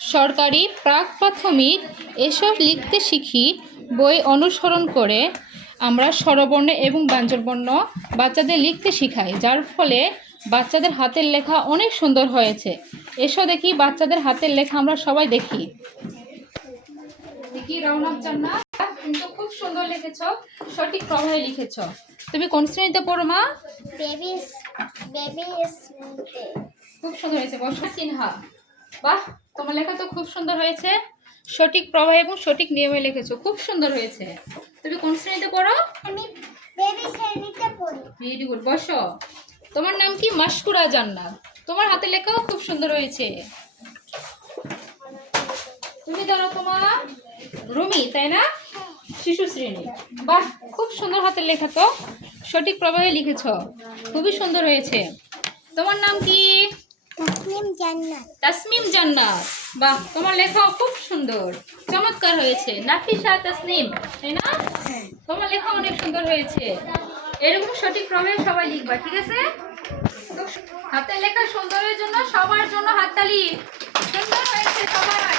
সরকারি প্রাক প্রাথমিক এসব লিখতে শিখি বই অনুসরণ করে আমরা স্বরবর্ণ এবং ব্যঞ্জনবর্ণ বাচ্চাদের লিখতে শিখাই, যার ফলে বাচ্চাদের হাতের লেখা অনেক সুন্দর হয়েছে। এসো দেখি বাচ্চাদের হাতের লেখা আমরা সবাই দেখি। দেখি রওনক জান্নাত, তুমি তো খুব সুন্দর লিখেছ, সঠিক প্রভাবে লিখেছ। তুমি কোন শ্রেণীতে পড়ো মা? বেবি শ্রেণীতে। খুব সুন্দর হয়েছে। বর্ষা সিনহা, বাহ, তোমার লেখা তো খুব সুন্দর হয়েছে, সঠিক প্রভাব এবং সঠিক নিয়মে লিখেছো, খুব সুন্দর হয়েছে। তুমি কোন শ্রেণীতে পড়ো? আমি বেবি শ্রেণীতে পড়ি। Very good. বসো। তোমার নাম কি? মাশকুরা জান্নাত। তোমার হাতে লেখাও খুব সুন্দর হয়েছে। তুমি ধরো তোমার রুমি, তাই না? শিশু শ্রেণী। বাহ, খুব সুন্দর হাতের লেখা তো, সঠিক প্রভাবে লিখেছ, খুবই সুন্দর হয়েছে। তোমার নাম কি? তাসনিম জান্নাত। তাসমিম জান্নাত। বাহ, তোমার লেখাও খুব সুন্দর, চমৎকার হয়েছে। নাফিসা তাসনিম, তাই না? তোমার লেখা অনেক সুন্দর হয়েছে। এরকম সঠিক ক্রমে সবাই লিখবা, ঠিক আছে? তো হাতের লেখা সুন্দরের জন্য সবার জন্য হাততালি। সুন্দর হয়েছে সবার।